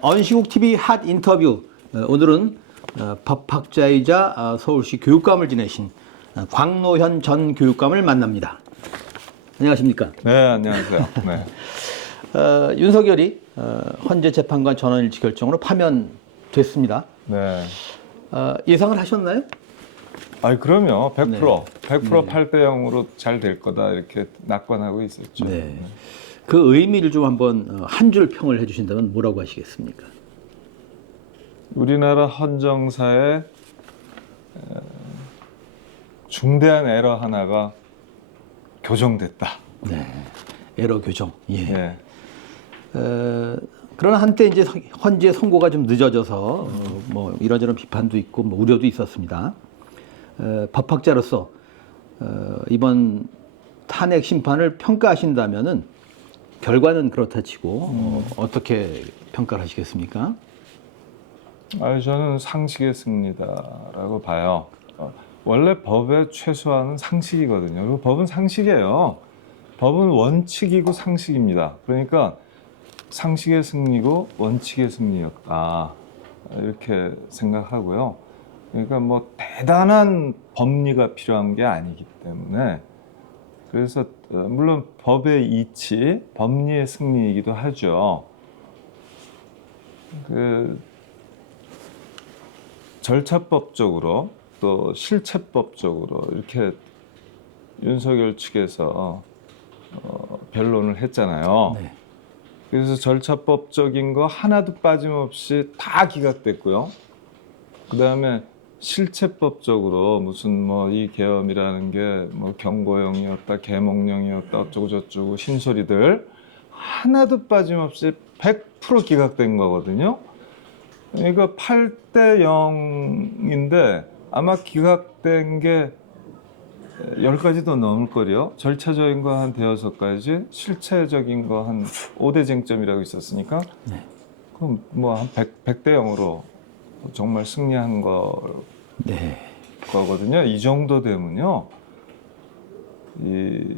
언시국 TV 핫 인터뷰. 오늘은 법학자이자 서울시 교육감을 지내신 광노현 전 교육감을 만납니다. 안녕하십니까? 네, 안녕하세요. 네. 윤석열이 헌재 재판관 전원일치 결정으로 파면됐습니다. 네. 예상을 하셨나요? 아니, 그럼요. 100%. 네. 100% 8대 0으로 잘 될 거다. 이렇게 낙관하고 있었죠. 네. 그 의미를 좀 한번 한 줄 평을 해주신다면 뭐라고 하시겠습니까? 우리나라 헌정사에 중대한 에러 하나가 교정됐다. 네. 에러 교정. 예. 네. 그러나 한때 이제 헌재 선고가 좀 늦어져서 뭐 이런저런 비판도 있고 뭐 우려도 있었습니다. 법학자로서 이번 탄핵 심판을 평가하신다면은 결과는 그렇다 치고 어떻게 평가를 하시겠습니까? 저는 상식의 승리다라고 봐요. 원래 법의 최소한은 상식이거든요. 그리고 법은 상식이에요. 법은 원칙이고 상식입니다. 그러니까 상식의 승리고 원칙의 승리였다. 이렇게 생각하고요. 그러니까 뭐 대단한 법리가 필요한 게 아니기 때문에 그래서 물론 법의 이치, 법리의 승리이기도 하죠. 그 절차법적으로 또 실체법적으로 이렇게 윤석열 측에서 변론을 했잖아요. 네. 그래서 절차법적인 거 하나도 빠짐없이 다 기각됐고요. 그 다음에 실체법적으로 무슨 뭐 이 계엄이라는 게 뭐 경고형이었다, 계몽령이었다, 어쩌고 저쩌고 흰소리들 하나도 빠짐없이 100% 기각된 거거든요. 그러니까 8대 0인데 아마 기각된 게 10가지도 넘을 거요. 절차적인 거 한 대여섯 가지, 실체적인 거 한 5대 쟁점이라고 있었으니까 네. 그럼 뭐 한 100대 0으로 정말 승리한 네. 거거든요. 이 정도 되면요. 이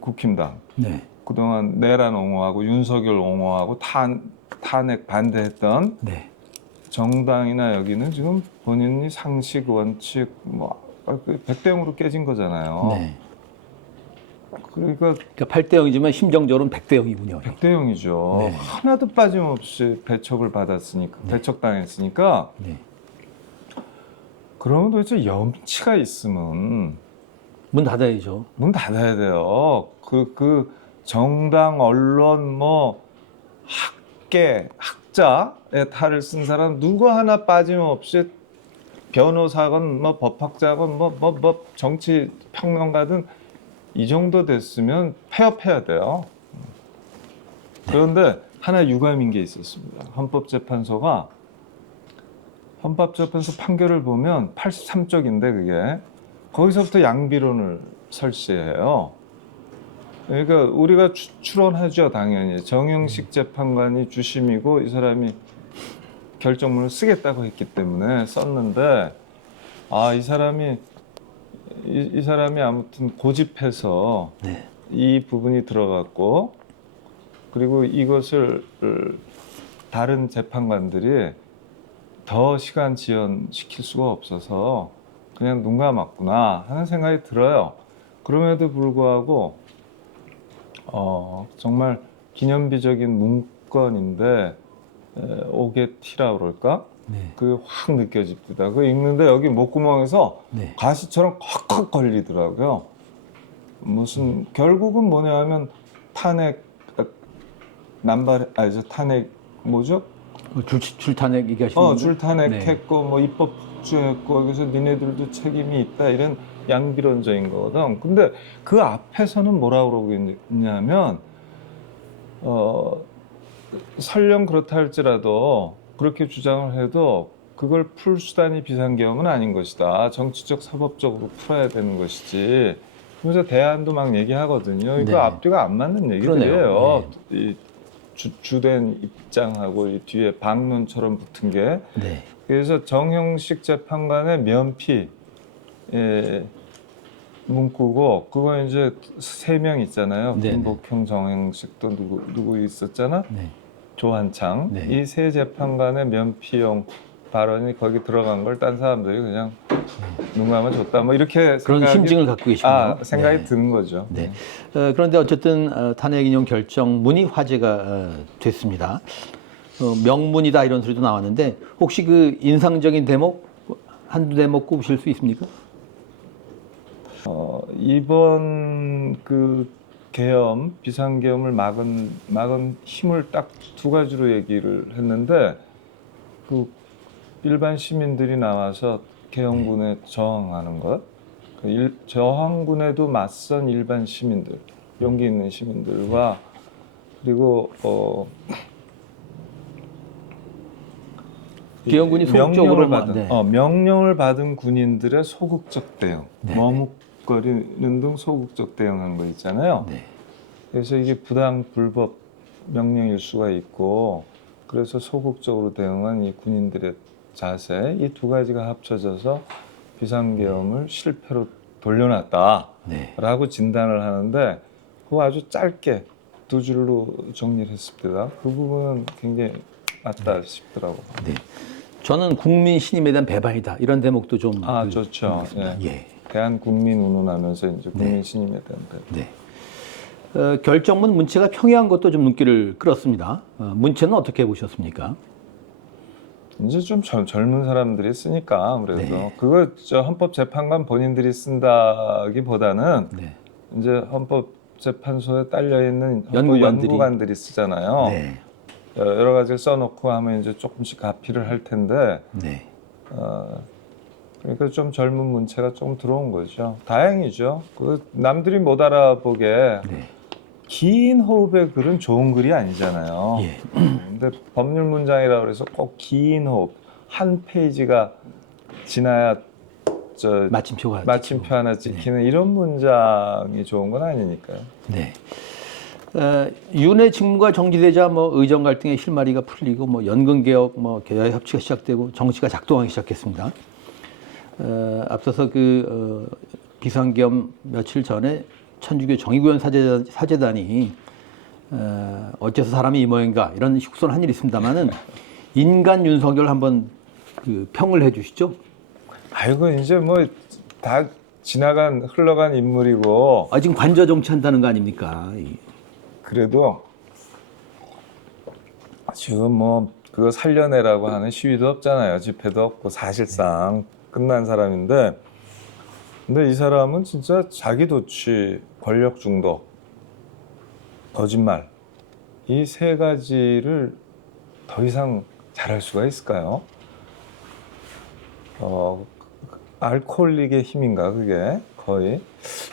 국힘당 네. 그동안 내란 옹호하고 윤석열 옹호하고 탄핵 반대했던 네. 정당이나 여기는 지금 본인이 상식, 원칙 뭐 100대 0으로 깨진 거잖아요. 네. 그러니까 8대 0이지만 심정적으로는 100대 0이군요. 100대 0이죠. 네. 하나도 빠짐없이 배척을 받았으니까, 배척당했으니까 네. 그러면 도대체 염치가 있으면 문 닫아야죠. 문 닫아야 돼요. 그 정당, 언론, 뭐 학자의 탈을 쓴 사람 누구 하나 빠짐없이 변호사건, 뭐 법학자건, 뭐 정치 평론가든 이 정도 됐으면 폐업해야 돼요. 그런데 하나 유감인 게 있었습니다. 헌법재판소 판결을 보면 83쪽인데 그게 거기서부터 양비론을 설치해요. 그러니까 우리가 추론하죠. 당연히 정영식 재판관이 주심이고 이 사람이 결정문을 쓰겠다고 했기 때문에 썼는데 이 사람이 아무튼 고집해서 네. 이 부분이 들어갔고 그리고 이것을 다른 재판관들이 더 시간 지연시킬 수가 없어서 그냥 눈 감았구나 하는 생각이 들어요. 그럼에도 불구하고 정말 기념비적인 문건인데 오게티라 그럴까? 네. 그게 확 느껴집니다. 그거 읽는데 여기 목구멍에서 네. 가시처럼 컥컥 걸리더라고요. 결국은 뭐냐 하면 탄핵 탄핵 뭐죠? 줄탄핵 얘기하시는 건가요? 줄탄핵했고 뭐 입법 폭주했고 여기서 니네들도 책임이 있다 이런 양비론적인 거거든. 근데 그 앞에서는 뭐라고 그러고 있냐면 설령 그렇다 할지라도 그렇게 주장을 해도 그걸 풀 수단이 비상계엄은 아닌 것이다. 정치적 사법적으로 풀어야 되는 것이지. 그래서 대안도 막 얘기하거든요. 이거 네. 앞뒤가 안 맞는 얘기들이에요. 네. 이 주된 입장하고 이 뒤에 방론처럼 붙은 게. 네. 그래서 정형식 재판관의 면피 문구고 그거 이제 3명 있잖아요. 네. 김복형, 정형식 또 누구 있었잖아. 네. 조한창 네. 이 세 재판관의 면피용 발언이 거기 들어간 걸 딴 사람들이 그냥 눈 감아 줬다 뭐 이렇게 그런 심증을 갖고 계시군요. 생각이 네. 드는 거죠. 네. 그런데 어쨌든 탄핵 인용 결정문이 화제가 됐습니다. 명문이다 이런 소리도 나왔는데 혹시 그 인상적인 대목 한두 대목 꼽으실 수 있습니까? 이번 그 계엄 비상계엄을 막은 힘을 딱 두 가지로 얘기를 했는데 그 일반 시민들이 나와서 계엄군에 저항하는 것, 저항군에도 맞선 일반 시민들, 용기 있는 시민들과 그리고 계엄군이 소극적으로 명령을 받은 군인들의 소극적 대응, 네. 머뭇거리는 등 소극적 대응하는 거 있잖아요. 네. 그래서 이게 부당 불법 명령일 수가 있고 그래서 소극적으로 대응한 이 군인들의 자세 이 두 가지가 합쳐져서 비상계엄을 실패로 돌려놨다라고 네. 진단을 하는데 그거 아주 짧게 두 줄로 정리를 했습니다. 그 부분은 굉장히 맞다 싶더라고요. 네. 저는 국민 신임에 대한 배반이다 이런 대목도 좀 좋죠. 예. 대한국민 운운하면서 이제 국민 네. 신임에 대한 네. 결정문 문체가 평이한 것도 좀 눈길을 끌었습니다. 문체는 어떻게 보셨습니까? 이제 좀 젊은 사람들이 쓰니까 아무래도 네. 그거 헌법재판관 본인들이 쓴다기보다는 네. 이제 헌법재판소에 딸려 있는 연구관들이. 연구관들이 쓰잖아요. 네. 여러 가지를 써놓고 하면 이제 조금씩 가피를 할 텐데 네. 그러니까 좀 젊은 문체가 좀 들어온 거죠. 다행이죠. 그 남들이 못 알아보게 네. 긴 호흡의 글은 좋은 글이 아니잖아요. 예. 근데 법률 문장이라고 그래서 꼭 긴 호흡 한 페이지가 지나야 마침표 하나 찍히는 이런 문장이 좋은 건 아니니까요. 네. 윤회 직무가 정지되자 뭐 의정 갈등의 실마리가 풀리고 뭐 연금 개혁, 뭐 개혁 협치가 시작되고 정치가 작동하기 시작했습니다. 앞서서 비상계엄 며칠 전에 천주교 정의구현 사제단이 어째서 사람이 이 모양인가 이런 흉손한 일이 있습니다만은 인간 윤석열 한번 평을 해주시죠. 아이고 이제 뭐 다 흘러간 인물이고 지금 관저 정치한다는 거 아닙니까? 그래도 지금 뭐 그거 살려내라고 하는 시위도 없잖아요. 집회도 없고 사실상 끝난 사람인데 근데 이 사람은 진짜 자기 도취, 권력 중독, 거짓말 이 세 가지를 더 이상 잘할 수가 있을까요? 알코올릭의 힘인가 그게 거의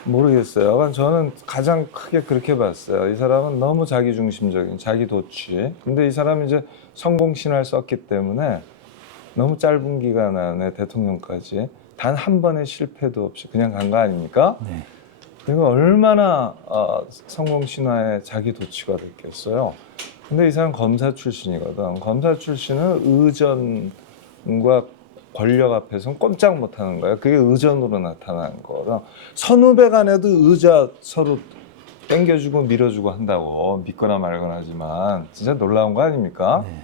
모르겠어요. 저는 가장 크게 그렇게 봤어요. 이 사람은 너무 자기중심적인 자기 도취. 근데 이 사람은 이제 성공신화를 썼기 때문에 너무 짧은 기간 안에 대통령까지 단 한 번의 실패도 없이 그냥 간 거 아닙니까? 네. 그리고 얼마나 성공신화에 자기 도취가 됐겠어요. 근데 이 사람 검사 출신이거든. 검사 출신은 의전과 권력 앞에서는 꼼짝 못하는 거예요. 그게 의전으로 나타나는 거거든. 선후배 간에도 의자 서로 땡겨주고 밀어주고 한다고 믿거나 말거나 하지만 진짜 놀라운 거 아닙니까? 네.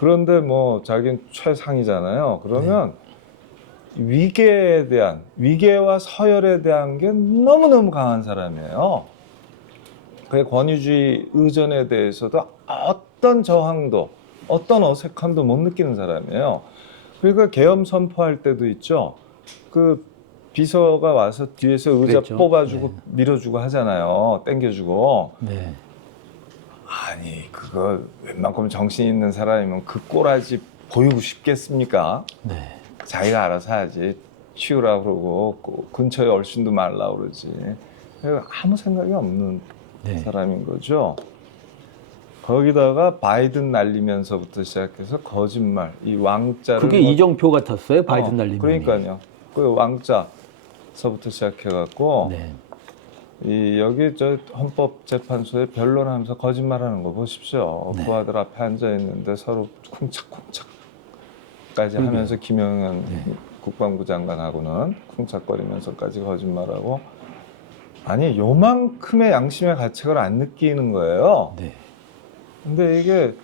그런데 뭐 자기는 최상이잖아요. 그러면 위계와 서열에 대한 게 너무너무 강한 사람이에요. 그의 권위주의 의전에 대해서도 어떤 저항도 어떤 어색함도 못 느끼는 사람이에요. 그러니까 계엄 선포할 때도 있죠. 그 비서가 와서 뒤에서 의자 그랬죠. 뽑아주고 밀어주고 하잖아요. 땡겨주고. 네. 아니 그거 웬만큼 정신 있는 사람이면 그 꼬라지 보이고 싶겠습니까? 네. 자기가 알아서 하지. 치우라 그러고 근처에 얼씬도 말라 그러지. 아무 생각이 없는 사람인 거죠. 거기다가 바이든 날리면서부터 시작해서 거짓말, 이 왕자를 그게 이정표 같았어요. 바이든 날리면. 그러니까요. 그 왕자서부터 시작해갖고 여기 헌법재판소에 변론하면서 거짓말하는 거 보십시오. 네. 부하들 앞에 앉아 있는데 서로 쿵짝쿵짝까지 하면서 김영현 국방부 장관하고는 쿵짝거리면서까지 거짓말하고 아니 요만큼의 양심의 가책을 안 느끼는 거예요. 네. 근데 이게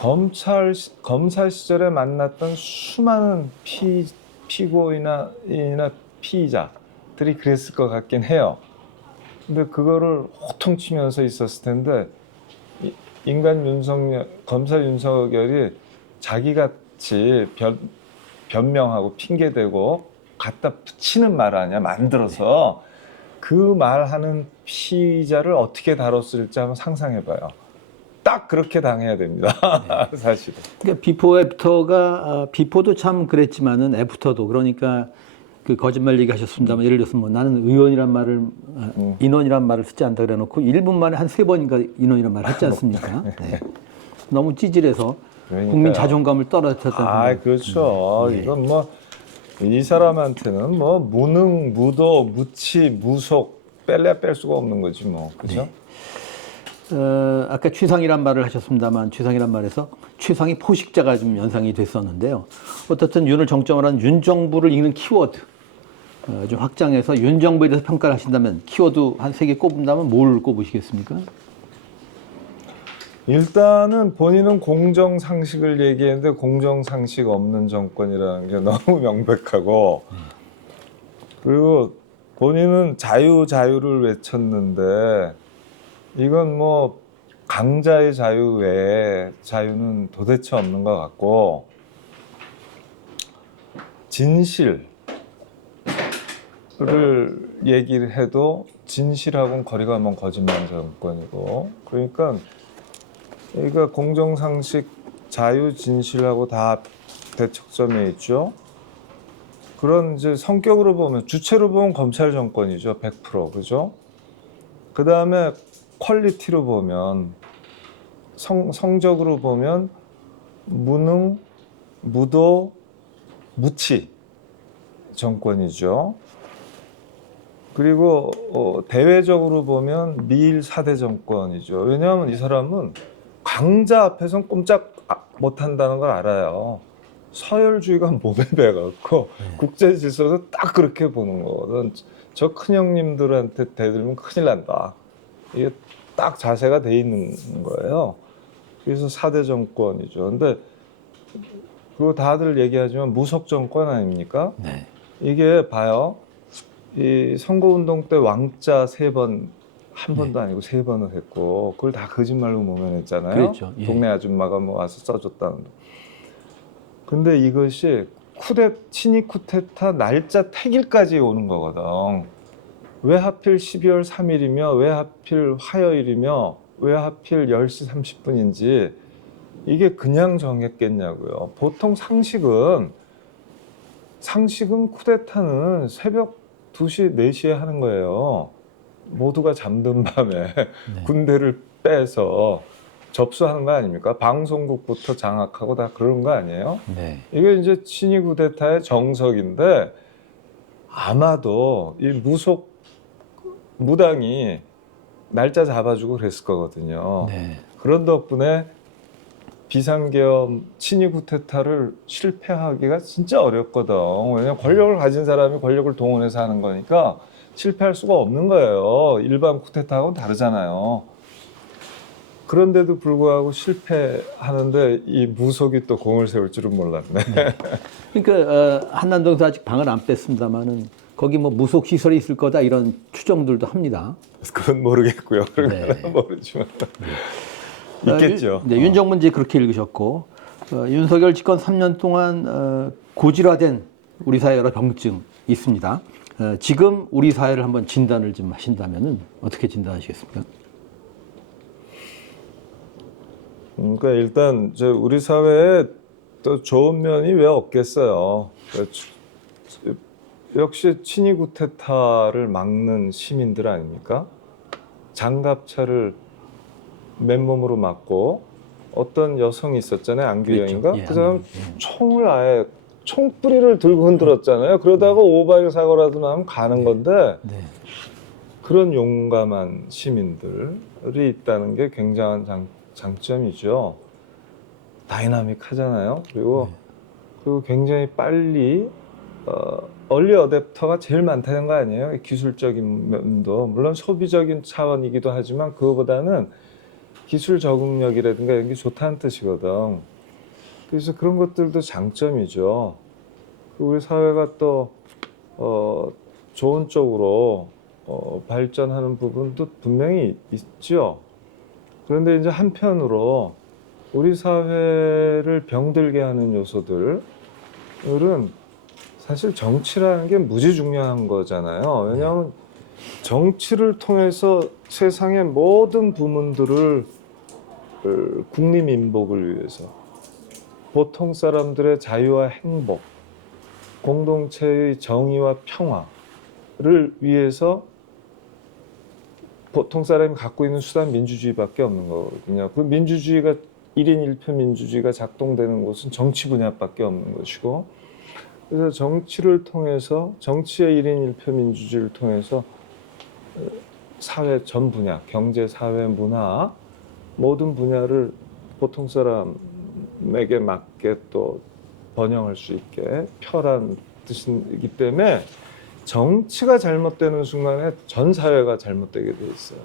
검사 시절에 만났던 수많은 피고인이나 피의자들이 그랬을 것 같긴 해요. 근데 그거를 호통치면서 있었을 텐데 검사 윤석열이 자기같이 변명하고 핑계대고 갖다 붙이는 말 아니야 만들어서 그 말하는 피의자를 어떻게 다뤘을지 한번 상상해봐요. 딱 그렇게 당해야 됩니다. 사실은. 그러니까 비포 애프터가 비포도 참 그랬지만은 애프터도 그러니까 그 거짓말 얘기하셨습니다만 예를 들어서 뭐 나는 의원이란 말을 인원이란 말을 쓰지 않다 그래놓고 1분 만에 한 3번인가 인원이란 말을 했지 않습니까? 네. 너무 찌질해서 그러니까요. 국민 자존감을 떨어뜨렸다는 그렇죠. 네. 이건 뭐 이 사람한테는 뭐 무능, 무도, 무치, 무속 뺄 수가 없는 거지 뭐. 그죠? 아까 취상이란 말을 하셨습니다만 취상이란 말에서 취상이 포식자가 좀 연상이 됐었는데요. 어떻든 윤을 정점으로 한 윤 정부를 읽는 키워드 좀 확장해서 윤 정부에 대해서 평가를 하신다면 키워드 한 3개 꼽는다면 뭘 꼽으시겠습니까? 일단은 본인은 공정상식을 얘기했는데 공정상식 없는 정권이라는 게 너무 명백하고 그리고 본인은 자유를 외쳤는데 이건 뭐 강자의 자유 외에 자유는 도대체 없는 것 같고 진실을 얘기를 해도 진실하고는 거리가 먼 거짓말 정권이고 그러니까 공정상식, 자유, 진실하고 다 대척점에 있죠. 그런 이제 성격으로 보면 주체로 보면 검찰 정권이죠. 100% 그죠? 그 다음에 퀄리티로 보면 성적으로 보면 무능, 무도, 무치 정권이죠. 그리고 대외적으로 보면 미일 4대 정권이죠. 왜냐하면 이 사람은 강자 앞에서는 꼼짝 못한다는 걸 알아요. 서열주의가 몸에 배갖고 국제 질서도 딱 그렇게 보는 거거든. 저 큰형님들한테 대들면 큰일 난다. 이게 딱 자세가 돼 있는 거예요. 그래서 4대 정권이죠. 근데 그거 다들 얘기하지만 무속 정권 아닙니까? 네. 이게 봐요. 이 선거운동 때 왕자 3번, 한 번도 아니고 3번을 했고 그걸 다 거짓말로 모면했잖아요. 그렇죠. 예. 동네 아줌마가 뭐 와서 써줬다는. 근데 이것이 친이 쿠데타 날짜 택일까지 오는 거거든. 왜 하필 12월 3일이며 왜 하필 화요일이며 왜 하필 10시 30분인지 이게 그냥 정했겠냐고요. 보통 상식은 쿠데타는 새벽 2시, 4시에 하는 거예요. 모두가 잠든 밤에 군대를 빼서 접수하는 거 아닙니까? 방송국부터 장악하고 다 그런 거 아니에요? 네. 이게 이제 친이 쿠데타의 정석인데 아마도 이 무당이 날짜 잡아주고 그랬을 거거든요. 네. 그런 덕분에 비상계엄 친이 쿠데타를 실패하기가 진짜 어렵거든. 왜냐면 권력을 가진 사람이 권력을 동원해서 하는 거니까 실패할 수가 없는 거예요. 일반 쿠데타하고는 다르잖아요. 그런데도 불구하고 실패하는데 이 무속이 또 공을 세울 줄은 몰랐네. 그러니까 한남동에서 아직 방을 안 뺐습니다만은 거기 뭐 무속 시설이 있을 거다 이런 추정들도 합니다. 그건 모르겠고요. 그런 네. 건 모르지만 있겠죠. 윤 정부는 이제 그렇게 읽으셨고 윤석열 집권 3년 동안 고질화된 우리 사회 여러 병증 있습니다. 지금 우리 사회를 한번 진단을 좀 하신다면은 어떻게 진단하시겠습니까? 그러니까 일단 이제 우리 사회에 또 좋은 면이 왜 없겠어요. 역시 친이 쿠데타를 막는 시민들 아닙니까? 장갑차를 맨몸으로 맞고 어떤 여성이 있었잖아요. 안규영인가? 그렇죠. 예, 그 사람 안규영. 총을 아예 총뿌리를 들고 흔들었잖아요. 그러다가 오바이크 사고라도 나면 가는 건데 네. 그런 용감한 시민들이 있다는 게 굉장한 장점이죠. 다이나믹하잖아요. 그리고 굉장히 빨리 얼리 어댑터가 제일 많다는 거 아니에요? 기술적인 면도 물론 소비적인 차원이기도 하지만 그거보다는 기술 적응력이라든가 이런 게 좋다는 뜻이거든. 그래서 그런 것들도 장점이죠. 우리 사회가 또 좋은 쪽으로 발전하는 부분도 분명히 있죠. 그런데 이제 한편으로 우리 사회를 병들게 하는 요소들은 사실 정치라는 게 무지 중요한 거잖아요. 왜냐하면 정치를 통해서 세상의 모든 부문들을 국리민복을 위해서 보통 사람들의 자유와 행복, 공동체의 정의와 평화를 위해서 보통 사람이 갖고 있는 수단 민주주의밖에 없는 거거든요. 그 민주주의가 1인 1표 민주주의가 작동되는 곳은 정치 분야밖에 없는 것이고, 그래서 정치를 통해서 정치의 1인 1표 민주주의를 통해서 사회 전 분야, 경제, 사회, 문화 모든 분야를 보통 사람에게 맞게 또 번영할 수 있게 펴란 뜻이기 때문에 정치가 잘못되는 순간에 전 사회가 잘못되게 돼 있어요.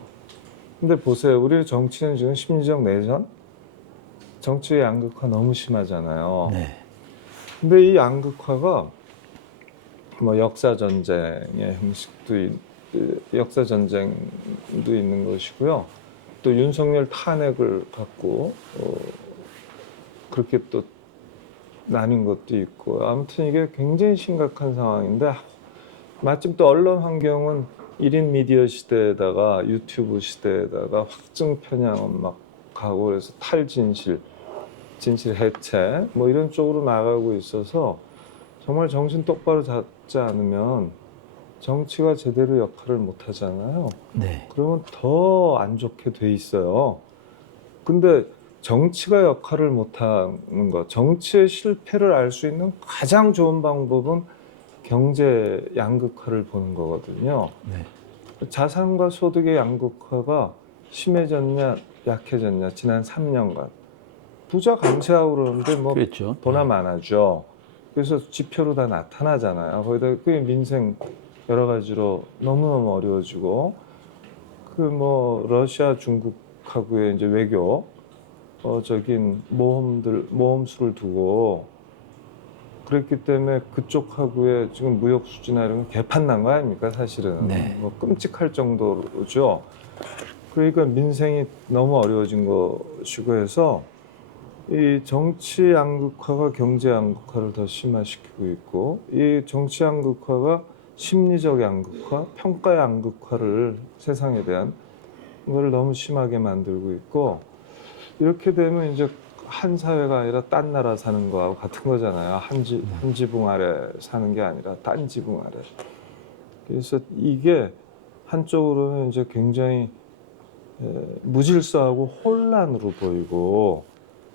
근데 보세요. 우리 정치는 지금 심리적 내전, 정치의 양극화 너무 심하잖아요. 네. 근데 이 양극화가 뭐 역사 전쟁의 역사 전쟁도 있는 것이고요. 또 윤석열 탄핵을 갖고 그렇게 또 나뉜 것도 있고, 아무튼 이게 굉장히 심각한 상황인데, 마침 또 언론 환경은 1인 미디어 시대에다가 유튜브 시대에다가 확증 편향 막 가고, 그래서 탈진실, 진실 해체 뭐 이런 쪽으로 나가고 있어서 정말 정신 똑바로 잡지 않으면 정치가 제대로 역할을 못 하잖아요. 네. 그러면 더 안 좋게 돼 있어요. 근데 정치가 역할을 못하는 것, 정치의 실패를 알 수 있는 가장 좋은 방법은 경제 양극화를 보는 거거든요. 네. 자산과 소득의 양극화가 심해졌냐 약해졌냐 지난 3년간 부자 감세하고 그러는데 뭐 그랬죠. 보나 마나죠. 그래서 지표로 다 나타나잖아요. 거기다 그 민생 여러 가지로 너무너무 어려워지고, 그 뭐 러시아 중국하고의 이제 외교 적인 모험수를 두고 그랬기 때문에 그쪽하고의 지금 무역 수지나 이런 거 개판 난 거 아닙니까 사실은. 네. 뭐 끔찍할 정도로죠. 그러니까 민생이 너무 어려워진 것이고 해서 이 정치 양극화가 경제 양극화를 더 심화시키고 있고, 이 정치 양극화가 심리적 양극화, 평가 양극화를 세상에 대한 걸 너무 심하게 만들고 있고, 이렇게 되면 이제 한 사회가 아니라 딴 나라 사는 거하고 같은 거잖아요. 한 지붕 아래 사는 게 아니라 딴 지붕 아래. 그래서 이게 한쪽으로는 이제 굉장히 무질서하고 혼란으로 보이고,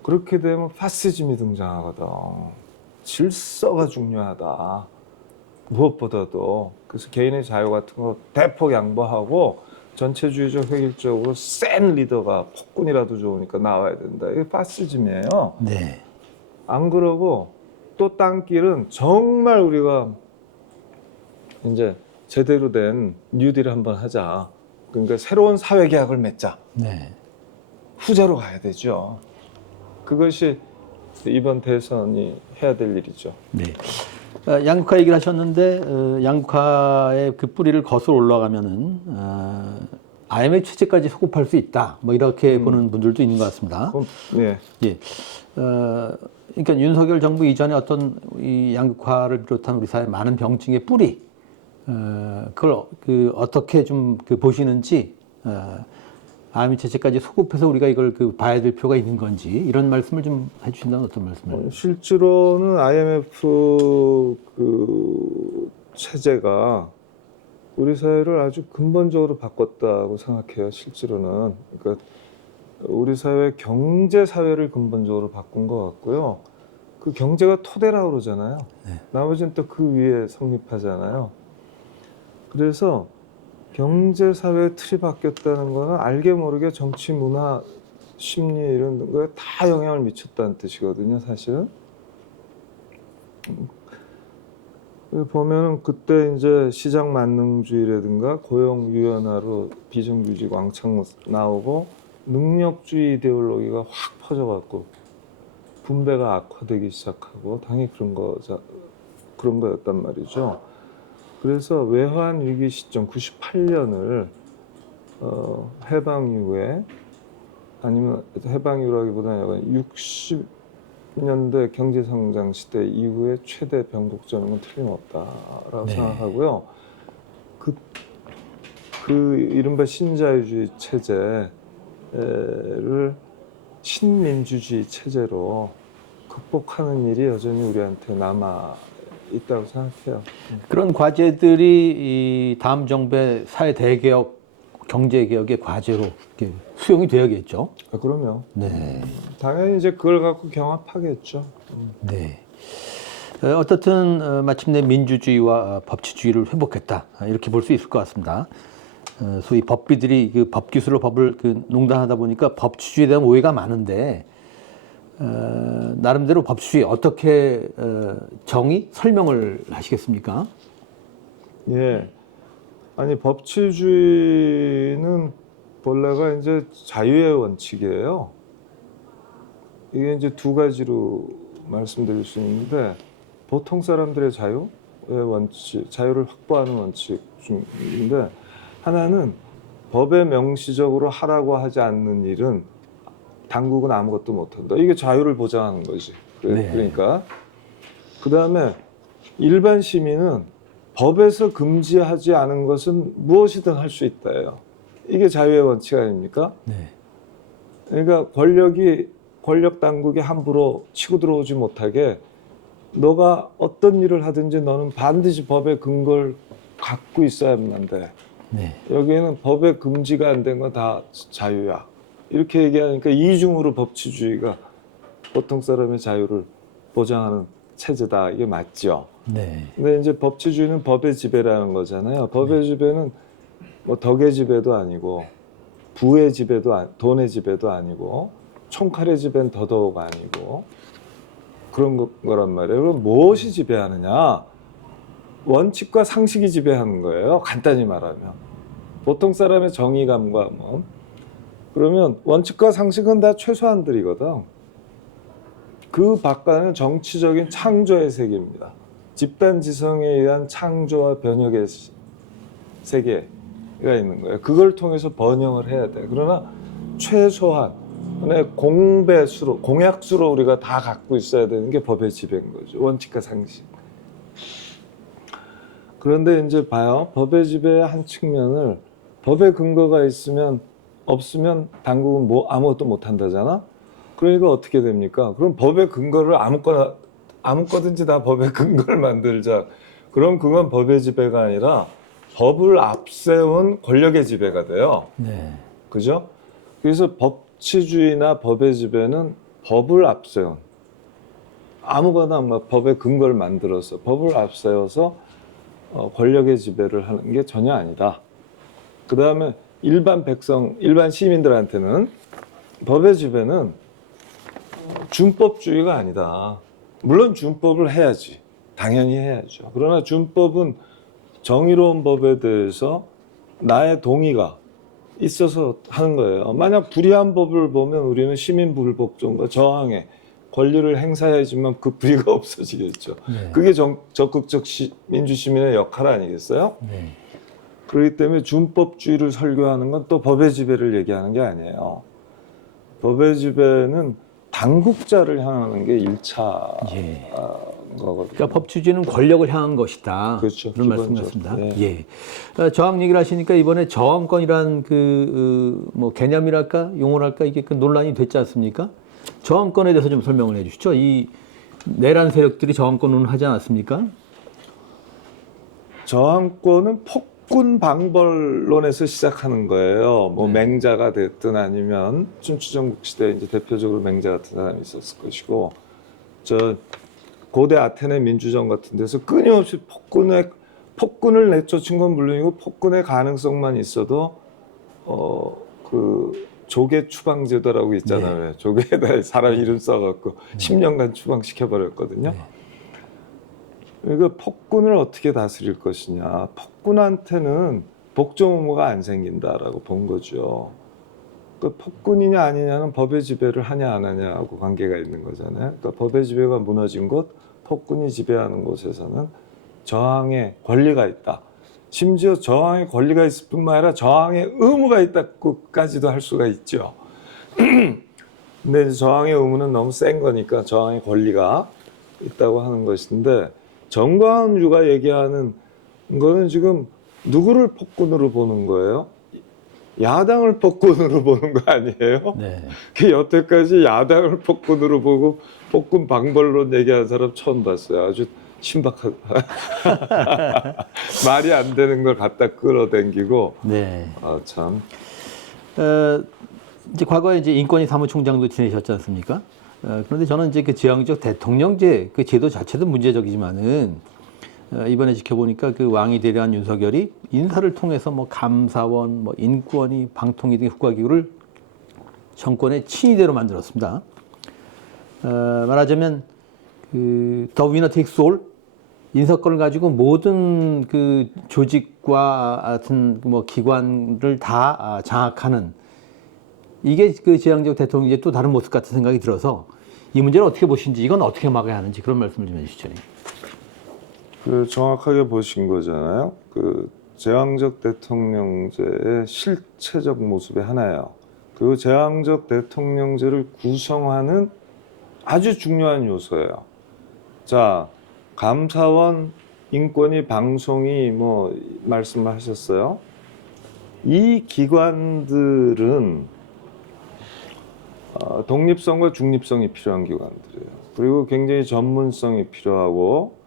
그렇게 되면 파시즘이 등장하거든. 질서가 중요하다. 무엇보다도. 그래서 개인의 자유 같은 거 대폭 양보하고 전체주의적 획일적으로 센 리더가 폭군이라도 좋으니까 나와야 된다. 이게 파시즘이에요. 네. 안 그러고 또 딴 길은 정말 우리가 이제 제대로 된 뉴딜을 한번 하자. 그러니까 새로운 사회계약을 맺자. 네. 후자로 가야 되죠. 그것이 이번 대선이 해야 될 일이죠. 네. 양극화 얘기를 하셨는데 양극화의 그 뿌리를 거슬러 올라가면은 IMF 체제까지 소급할 수 있다. 뭐 이렇게 보는 분들도 있는 것 같습니다. 네. 예. 그러니까 윤석열 정부 이전에 어떤 이 양극화를 비롯한 우리 사회 많은 병증의 뿌리, 그걸 그 어떻게 좀 그 보시는지, IMF 체제까지 소급해서 우리가 이걸 그 봐야 될 필요가 있는 건지 이런 말씀을 좀 해주신다면 어떤 말씀을? 실제로는 IMF 그 체제가 우리 사회를 아주 근본적으로 바꿨다고 생각해요. 실제로는. 그러니까 우리 사회 경제 사회를 근본적으로 바꾼 것 같고요. 그 경제가 토대라고 그러잖아요. 네. 나머지는 또 그 위에 성립하잖아요. 그래서 경제 사회의 틀이 바뀌었다는 거는 알게 모르게 정치, 문화, 심리 이런 거에 다 영향을 미쳤다는 뜻이거든요, 사실은. 보면은 그때 이제 시장 만능주의라든가 고용 유연화로 비정규직 왕창 나오고, 능력주의 이데올로기가 확 퍼져갖고 분배가 악화되기 시작하고 당연히 그런 거였단 말이죠. 그래서 외환 위기 시점 98년을 해방 이후에 아니면 해방 이후라기보다는 60년대 경제 성장 시대 이후에 최대 변곡점은 틀림없다라고 네. 생각하고요. 그 이른바 신자유주의 체제를 신민주주의 체제로 극복하는 일이 여전히 우리한테 남아 있다고 생각해요. 그런 과제들이 이 다음 정부의 사회 대개혁, 경제 개혁의 과제로 이렇게 수용이 되어야겠죠. 그럼요. 네. 당연히 이제 그걸 갖고 경합하겠죠. 네. 어떻든 마침내 민주주의와 법치주의를 회복했다 이렇게 볼 수 있을 것 같습니다. 소위 법비들이 그 법 기술로 법을 농단하다 보니까 법치주의에 대한 오해가 많은데 나름대로 법치주의 어떻게 정의 설명을 하시겠습니까? 예. 아니 법치주의는 본래가 이제 자유의 원칙이에요. 이게 이제 두 가지로 말씀드릴 수 있는데 보통 사람들의 자유의 원칙, 자유를 확보하는 원칙 중인데 하나는 법에 명시적으로 하라고 하지 않는 일은 당국은 아무것도 못한다. 이게 자유를 보장하는 거지. 네. 그러니까 그 다음에 일반 시민은 법에서 금지하지 않은 것은 무엇이든 할 수 있다예요. 이게 자유의 원칙 아닙니까? 네. 그러니까 권력 당국이 함부로 치고 들어오지 못하게 너가 어떤 일을 하든지 너는 반드시 법의 근거를 갖고 있어야만 돼. 네. 여기에는 법에 금지가 안 된 건 다 자유야. 이렇게 얘기하니까 이중으로 법치주의가 보통 사람의 자유를 보장하는 체제다. 이게 맞죠. 네. 근데 이제 법치주의는 법의 지배라는 거잖아요. 법의 지배는 뭐 덕의 지배도 아니고 부의 지배도 돈의 지배도 아니고 총칼의 지배는 더더욱 아니고 그런 거란 말이에요. 그럼 무엇이 지배하느냐? 원칙과 상식이 지배하는 거예요. 간단히 말하면. 보통 사람의 정의감과 뭐 그러면 원칙과 상식은 다 최소한들이거든. 그 밖에는 정치적인 창조의 세계입니다. 집단 지성에 의한 창조와 변혁의 세계가 있는 거예요. 그걸 통해서 번영을 해야 돼. 그러나 최소한 공배수로, 공약수로 우리가 다 갖고 있어야 되는 게 법의 지배인 거죠. 원칙과 상식. 그런데 이제 봐요. 법의 지배의 한 측면을 법의 근거가 없으면 당국은 아무것도 못 한다잖아. 그러니까 어떻게 됩니까? 그럼 법의 근거를 아무거든지 다 법의 근거를 만들자. 그럼 그건 법의 지배가 아니라 법을 앞세운 권력의 지배가 돼요. 네. 그죠? 그래서 법치주의나 법의 지배는 법을 앞세운 아무거나 법의 근거를 만들어서 법을 앞세워서 권력의 지배를 하는 게 전혀 아니다. 그 다음에 일반 시민들한테는 법의 지배는 준법주의가 아니다. 물론 준법을 해야지. 당연히 해야죠. 그러나 준법은 정의로운 법에 대해서 나의 동의가 있어서 하는 거예요. 만약 불의한 법을 보면 우리는 시민불복종과 저항에 권리를 행사해야지만 그 불의가 없어지겠죠. 네. 그게 적극적 민주시민의 역할 아니겠어요? 네. 그렇기 때문에 준법주의를 설교하는 건 또 법의 지배를 얘기하는 게 아니에요. 법의 지배는 당국자를 향하는 게 1차 예. 거거든요. 그러니까 법치주의는 권력을 향한 것이다. 그렇죠. 그런 기본적으로. 말씀이었습니다. 예. 예. 저항 얘기를 하시니까 이번에 저항권이란 뭐 개념이랄까 용어랄까 이게 논란이 됐지 않습니까? 저항권에 대해서 좀 설명을 해주시죠. 이 내란 세력들이 저항권을 하지 않았습니까? 저항권은 폭군 방벌론에서 시작하는 거예요. 뭐 네. 맹자가 됐든 아니면 춘추전국 시대에 이제 대표적으로 맹자 같은 사람이 있었을 것이고, 저 고대 아테네 민주정 같은 데서 끊임없이 폭군을 내쫓은 건 물론이고 폭군의 가능성만 있어도 그 조계 추방제도라고 있잖아요. 네. 조계에다 사람 이름 써갖고 10년간 추방시켜버렸거든요. 네. 그러니까 폭군을 어떻게 다스릴 것이냐. 폭군한테는 복종 의무가 안 생긴다라고 본 거죠. 그 폭군이냐 아니냐는 법의 지배를 하냐 안 하냐하고 관계가 있는 거잖아요. 그러니까 법의 지배가 무너진 곳, 폭군이 지배하는 곳에서는 저항의 권리가 있다. 심지어 저항의 권리가 있을 뿐만 아니라 저항의 의무가 있다고까지도 할 수가 있죠. 근데 이제 저항의 의무는 너무 센 거니까 저항의 권리가 있다고 하는 것인데, 정광훈주가 얘기하는 거는 지금 누구를 폭군으로 보는 거예요? 야당을 폭군으로 보는 거 아니에요? 네. 그 여태까지 야당을 폭군으로 보고 폭군 방벌론 얘기하는 사람 처음 봤어요. 아주 신박한 말이 안 되는 걸 갖다 끌어당기고. 네. 아 참. 이제 과거에 이제 인권위 사무총장도 지내셨지 않습니까? 그런데 저는 이제 그 지향적 대통령제 그 제도 자체도 문제적이지만은 이번에 지켜보니까 그 왕이 되려한 윤석열이 인사를 통해서 뭐 감사원, 뭐 인권위, 방통위 등의 국가기구를 정권의 친위대로 만들었습니다. 말하자면 더 위너 테이크스 올 인사권을 가지고 모든 그 조직과 같은 뭐 기관을 다 장악하는, 이게 그 지향적 대통령제 또 다른 모습 같은 생각이 들어서 이 문제를 어떻게 보시는지, 이건 어떻게 막아야 하는지 그런 말씀을 좀 해주시죠. 그 정확하게 보신 거잖아요. 그 제왕적 대통령제의 실체적 모습의 하나예요. 그리고 제왕적 대통령제를 구성하는 아주 중요한 요소예요. 자, 감사원, 인권위, 방송이 뭐 말씀을 하셨어요. 이 기관들은 독립성과 중립성이 필요한 기관들이에요. 그리고 굉장히 전문성이 필요하고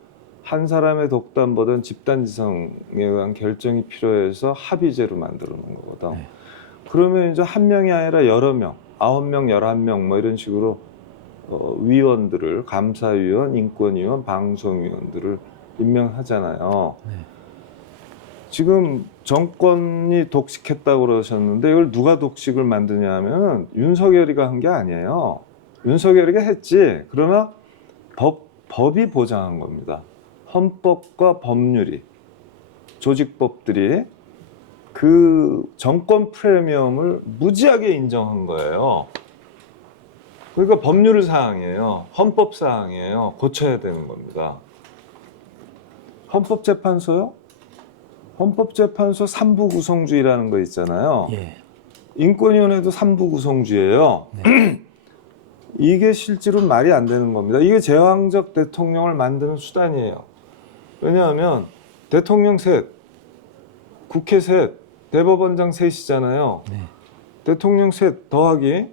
한 사람의 독단보다는 집단 지성에 의한 결정이 필요해서 합의제로 만들어 놓은 거거든. 네. 그러면 이제 한 명이 아니라 여러 명, 9명, 11명 뭐 이런 식으로 위원들을, 감사위원, 인권위원, 방송위원들을 임명하잖아요. 네. 지금 정권이 독식했다고 그러셨는데 이걸 누가 독식을 만드냐 하면 윤석열이가 한 게 아니에요. 윤석열이가 했지. 그러나 법이 보장한 겁니다. 헌법과 법률이, 조직법들이 그 정권 프리미엄을 무지하게 인정한 거예요. 그러니까 법률 사항이에요. 헌법 사항이에요. 고쳐야 되는 겁니다. 헌법재판소요? 헌법재판소 3부 구성주의라는 거 있잖아요. 예. 인권위원회도 3부 구성주의예요. 네. 이게 실제로 말이 안 되는 겁니다. 이게 제왕적 대통령을 만드는 수단이에요. 왜냐하면 대통령 셋, 국회 셋, 대법원장 셋이잖아요. 네. 대통령 셋 더하기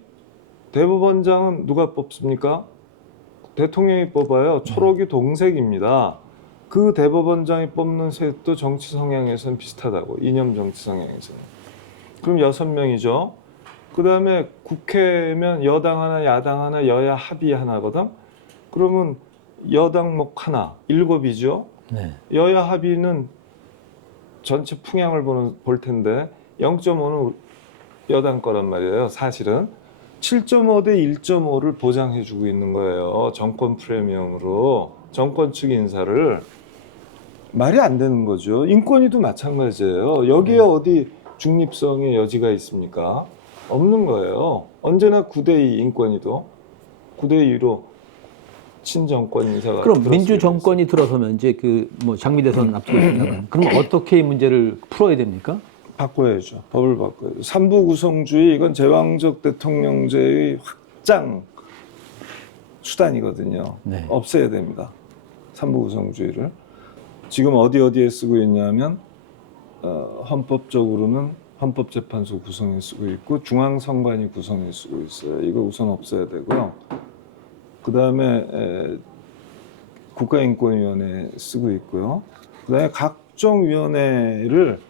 대법원장은 누가 뽑습니까? 대통령이 뽑아요. 초록이 동색입니다. 그 대법원장이 뽑는 셋도 정치 성향에서는 비슷하다고, 이념 정치 성향에서는. 그럼 6명이죠. 그 다음에 국회면 여당 하나, 야당 하나, 여야 합의 하나거든. 그러면 여당목 하나, 7이죠. 네. 여야 합의는 전체 풍향을 볼 텐데 0.5는 여당 거란 말이에요. 사실은 7.5 대 1.5를 보장해주고 있는 거예요. 정권 프리미엄으로 정권 측 인사를. 말이 안 되는 거죠. 인권위도 마찬가지예요. 여기에 어디 중립성의 여지가 있습니까? 없는 거예요. 언제나 9대2 인권위도 9대2로 친정권 인사가. 그럼 민주 정권이 들어서면 이제 그 뭐 장미 대선 앞두고 있습니다만, 그럼 어떻게 이 문제를 풀어야 됩니까? 바꿔야죠. 법을 바꿔야죠. 3부 구성주의, 이건 제왕적 대통령제의 확장 수단이거든요. 네. 없애야 됩니다. 3부 구성주의를. 지금 어디에 쓰고 있냐면 헌법적으로는 헌법재판소 구성에 쓰고 있고 중앙선관위 구성에 쓰고 있어요. 이거 우선 없애야 되고요. 그 다음에 국가인권위원회 쓰고 있고요. 그 다음에 각종 위원회를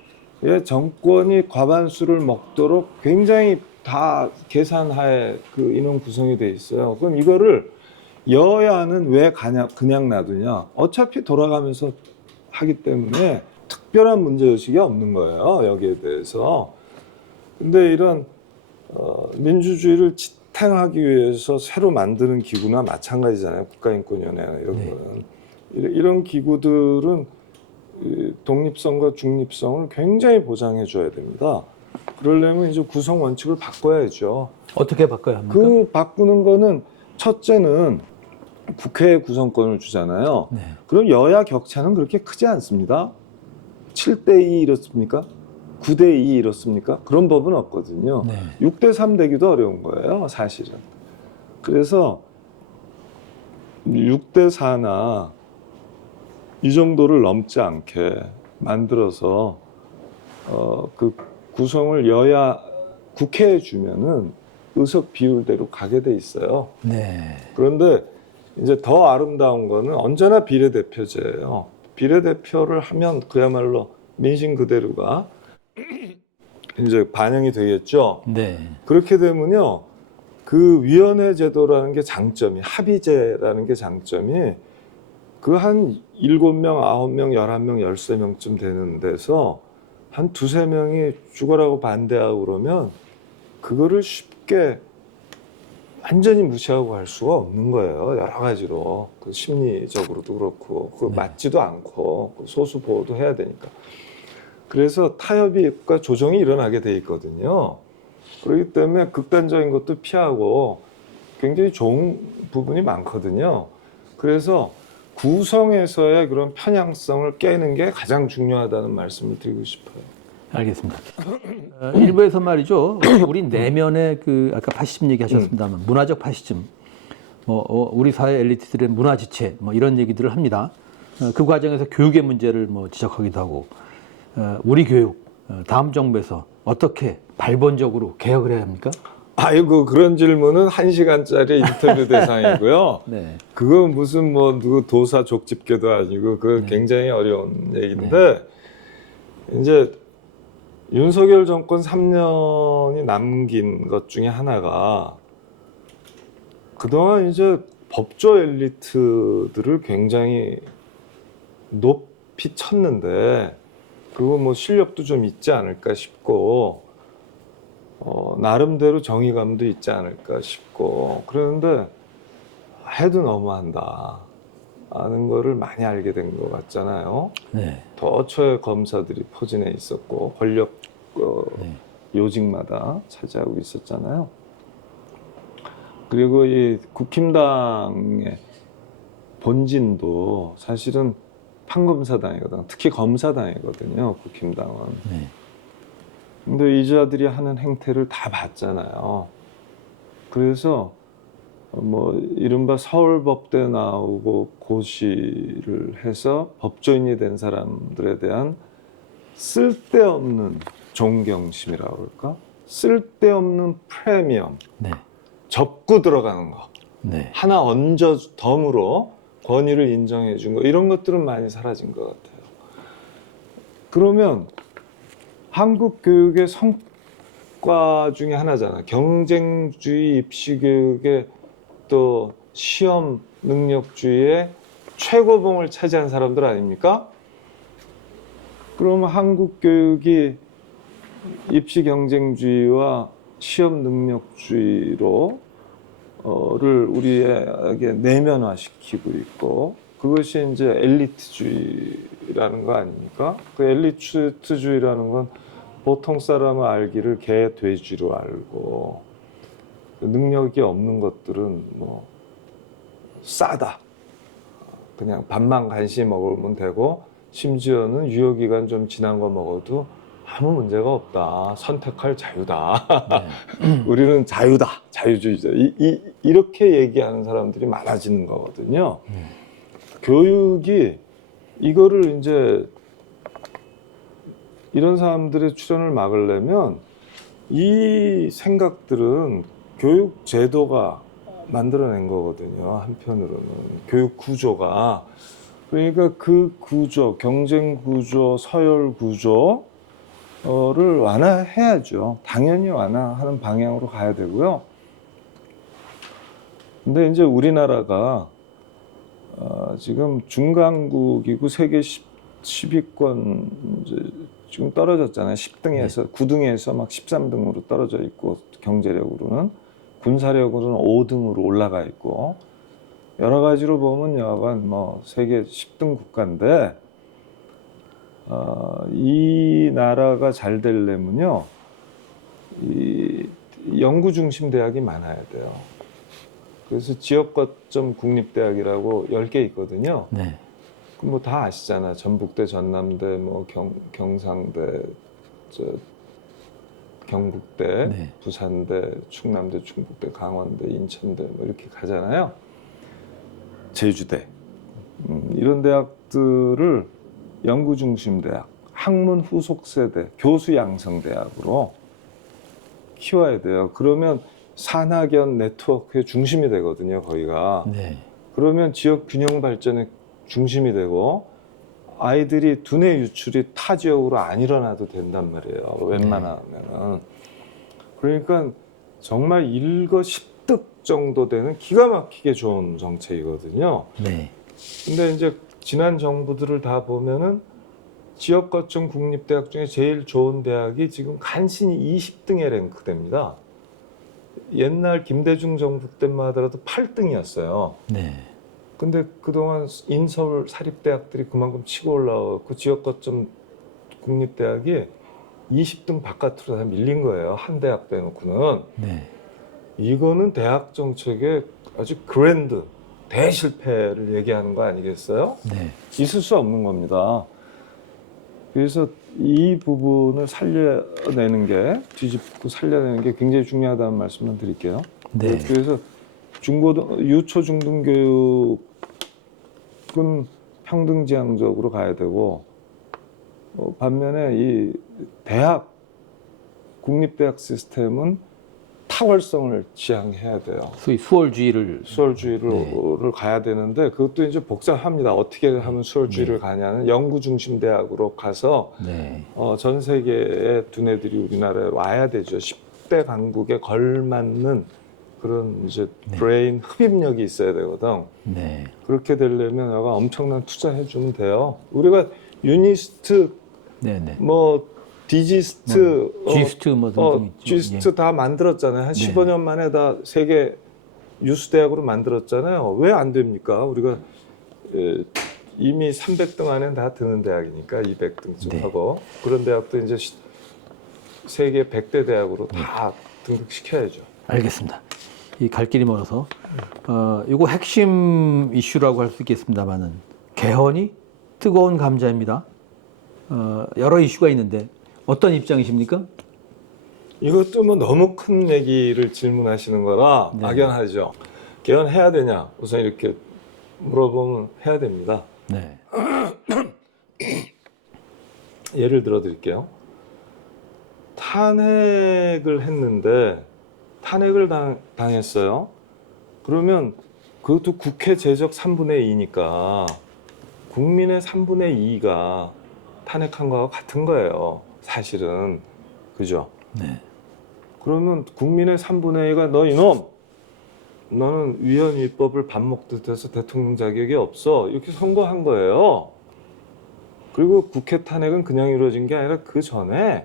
정권이 과반수를 먹도록 굉장히 다 계산하에 그 인원 구성이 돼 있어요. 그럼 이거를 여야는 왜 그냥 놔두냐? 어차피 돌아가면서 하기 때문에 특별한 문제의식이 없는 거예요. 여기에 대해서. 근데 이런 민주주의를 지탱하기 위해서 새로 만드는 기구나 마찬가지잖아요. 국가인권위원회나 이런 네. 거는. 이런 기구들은 독립성과 중립성을 굉장히 보장해 줘야 됩니다. 그러려면 이제 구성 원칙을 바꿔야죠. 어떻게 바꿔야 합니까? 그 바꾸는 거는 첫째는 국회에 구성권을 주잖아요. 네. 그럼 여야 격차는 그렇게 크지 않습니다. 7대2 이렇습니까? 9대2 이렇습니까? 그런 법은 없거든요. 네. 6대3 되기도 어려운 거예요, 사실은. 그래서 6대4나 이 정도를 넘지 않게 만들어서 그 구성을 여야 국회에 주면은 의석 비율대로 가게 돼 있어요. 네. 그런데 이제 더 아름다운 거는 언제나 비례대표제예요. 비례대표를 하면 그야말로 민심 그대로가 이제 반영이 되겠죠. 네. 그렇게 되면요, 그 위원회 제도라는 게 장점이, 합의제라는 게 장점이 그 한 7명, 9명, 11명, 13명쯤 되는 데서 한 두세 명이 죽어라고 반대하고 그러면 그거를 쉽게 완전히 무시하고 할 수가 없는 거예요. 여러 가지로. 그 심리적으로도 그렇고, 그 네. 맞지도 않고, 그 소수 보호도 해야 되니까. 그래서 타협과 조정이 일어나게 돼 있거든요. 그렇기 때문에 극단적인 것도 피하고 굉장히 좋은 부분이 많거든요. 그래서 구성에서의 그런 편향성을 깨는 게 가장 중요하다는 말씀을 드리고 싶어요. 알겠습니다. 일부에서 말이죠. 우리 내면의 그 아까 파시즘 얘기하셨습니다만 문화적 파시즘, 우리 사회 엘리트들의 문화 지체, 이런 얘기들을 합니다. 그 과정에서 교육의 문제를 지적하기도 하고, 우리 교육 다음 정부에서 어떻게 발본적으로 개혁을 해야 합니까? 아이고, 그런 질문은 1시간짜리 인터뷰 대상이고요. 네. 그거 무슨 누구 도사 족집게도 아니고 그 굉장히 어려운 얘기인데, 이제 윤석열 정권 3년이 남긴 것 중에 하나가 그동안 이제 법조 엘리트들을 굉장히 높이 쳤는데 그거 실력도 좀 있지 않을까 싶고, 나름대로 정의감도 있지 않을까 싶고, 그러는데 해도 너무한다 하는 거를 많이 알게 된 것 같잖아요. 네. 도처에 검사들이 포진해 있었고 권력 요직마다 차지하고 있었잖아요. 그리고 이 국힘당의 본진도 사실은 판검사당이거든. 특히 검사당이거든요, 국힘당은. 네. 근데 이자들이 하는 행태를 다 봤잖아요. 그래서 이른바 서울법대 나오고 고시를 해서 법조인이 된 사람들에 대한 쓸데없는 존경심이라고 그럴까? 쓸데없는 프리미엄, 네. 접고 들어가는 거, 네. 하나 얹어 덤으로 권위를 인정해 준 거, 이런 것들은 많이 사라진 것 같아요. 그러면 한국 교육의 성과 중에 하나잖아. 경쟁주의 입시교육의 또 시험 능력주의의 최고봉을 차지한 사람들 아닙니까? 그러면 한국 교육이 입시 경쟁주의와 시험 능력주의로 를 우리에게 내면화시키고 있고, 그것이 이제 엘리트주의라는 거 아닙니까? 그 엘리트주의라는 건 보통 사람은 알기를 개, 돼지로 알고, 능력이 없는 것들은 싸다. 그냥 밥만 간신히 먹으면 되고, 심지어는 유효기간 좀 지난 거 먹어도 아무 문제가 없다. 선택할 자유다. 네. 우리는 자유다. 자유주의자. 이렇게 얘기하는 사람들이 많아지는 거거든요. 교육이 이거를 이제 이런 사람들의 출현을 막으려면 이 생각들은 교육 제도가 만들어낸 거거든요. 한편으로는 교육 구조가. 그러니까 그 구조, 경쟁 구조, 서열 구조를 완화해야죠. 당연히 완화하는 방향으로 가야 되고요. 근데 이제 우리나라가 지금 중강국이고 세계 10위권 이제 지금 떨어졌잖아요. 10등에서 9등에서 막 13등으로 떨어져 있고, 경제력으로는 군사력으로는 5등으로 올라가 있고, 여러 가지로 보면 여간 세계 10등 국가인데, 이 나라가 잘 되려면요, 이 연구 중심 대학이 많아야 돼요. 그래서 지역 거점 국립대학이라고 10개 있거든요. 네. 뭐 다 아시잖아. 전북대, 전남대, 뭐 경상대, 경북대, 네. 부산대, 충남대, 충북대, 강원대, 인천대 뭐 이렇게 가잖아요. 제주대 이런 대학들을 연구 중심 대학, 학문 후속 세대, 교수 양성 대학으로 키워야 돼요. 그러면 산학연 네트워크의 중심이 되거든요, 거기가. 네. 그러면 지역 균형 발전의 중심이 되고 아이들이 두뇌 유출이 타 지역으로 안 일어나도 된단 말이에요. 웬만하면은. 그러니까 정말 일거십득 정도 되는 기가 막히게 좋은 정책이거든요. 네. 근데 이제 지난 정부들을 다 보면은 지역 거점 국립대학 중에 제일 좋은 대학이 지금 간신히 20등에 랭크됩니다. 옛날 김대중 정부 때만 하더라도 8등이었어요. 네. 근데 그동안 인서울 사립대학들이 그만큼 치고 올라왔고 지역 거점 국립대학이 20등 바깥으로 다 밀린 거예요. 한 대학 빼놓고는. 네. 이거는 대학 정책의 아주 그랜드 대실패를 얘기하는 거 아니겠어요? 네. 있을 수 없는 겁니다. 그래서 이 부분을 살려내는 게, 뒤집고 살려내는 게 굉장히 중요하다는 말씀을 드릴게요. 네. 그래서 유초 중등 교육은 평등지향적으로 가야 되고, 반면에 이 대학, 국립대학 시스템은 탁월성을 지향해야 돼요. 소위 수월주의를 수월주의를 네. 가야 되는데 그것도 이제 복잡합니다. 어떻게 하면 수월주의를 네. 가냐는 연구 중심 대학으로 가서 네. 전 세계의 두뇌들이 우리나라에 와야 되죠. 10대 강국에 걸맞는 그런 이제 네. 브레인 흡입력이 있어야 되거든. 네. 그렇게 되려면 내가 엄청난 투자해 주면 돼요. 우리가 유니스트 네. 네. 뭐 디지스트 G스트 뭐 등등 있죠. G스트 다 만들었잖아요. 한 네. 15년 만에 다 세계 유수 대학으로 만들었잖아요. 왜 안 됩니까? 우리가 이미 300등 안에 다 드는 대학이니까 200등쯤 네. 하고 그런 대학도 이제 세계 100대 대학으로 다 등극시켜야죠. 알겠습니다. 이 갈 길이 멀어서 이거 핵심 이슈라고 할 수 있겠습니다만은 개헌이 뜨거운 감자입니다. 여러 이슈가 있는데 어떤 입장이십니까? 이것도 뭐 너무 큰 얘기를 질문하시는 거라 네. 막연하죠. 개헌해야 되냐? 우선 이렇게 물어보면 해야 됩니다. 네. 예를 들어 드릴게요. 탄핵을 했는데 탄핵을 당했어요. 그러면 그것도 국회 재적 3분의 2니까 국민의 3분의 2가 탄핵한 거와 같은 거예요. 사실은. 그죠? 네. 그러면 국민의 3분의 2가 너 이놈! 너는 위헌위법을 밥 먹듯 해서 대통령 자격이 없어. 이렇게 선고한 거예요. 그리고 국회 탄핵은 그냥 이루어진 게 아니라 그 전에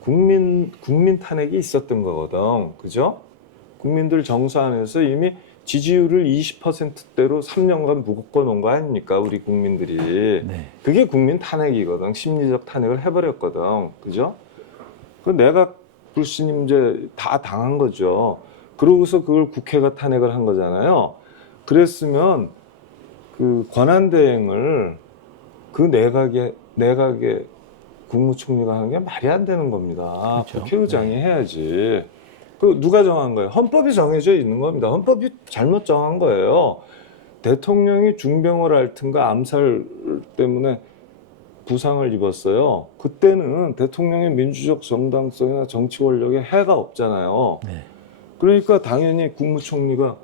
국민 탄핵이 있었던 거거든. 그죠? 국민들 정서 안에서 이미 지지율을 20%대로 3년간 묶어 놓은 거 아닙니까? 우리 국민들이. 네. 그게 국민 탄핵이거든. 심리적 탄핵을 해버렸거든. 그죠? 그 내각 불신임 이제 다 당한 거죠. 그러고서 그걸 국회가 탄핵을 한 거잖아요. 그랬으면 그 권한대행을 그 내각의 국무총리가 하는 게 말이 안 되는 겁니다. 그렇죠. 국회의장이 해야지. 그 누가 정한 거예요? 헌법이 정해져 있는 겁니다. 헌법이 잘못 정한 거예요. 대통령이 중병을 앓든가 암살 때문에 부상을 입었어요. 그때는 대통령의 민주적 정당성이나 정치 권력에 해가 없잖아요. 네. 그러니까 당연히 국무총리가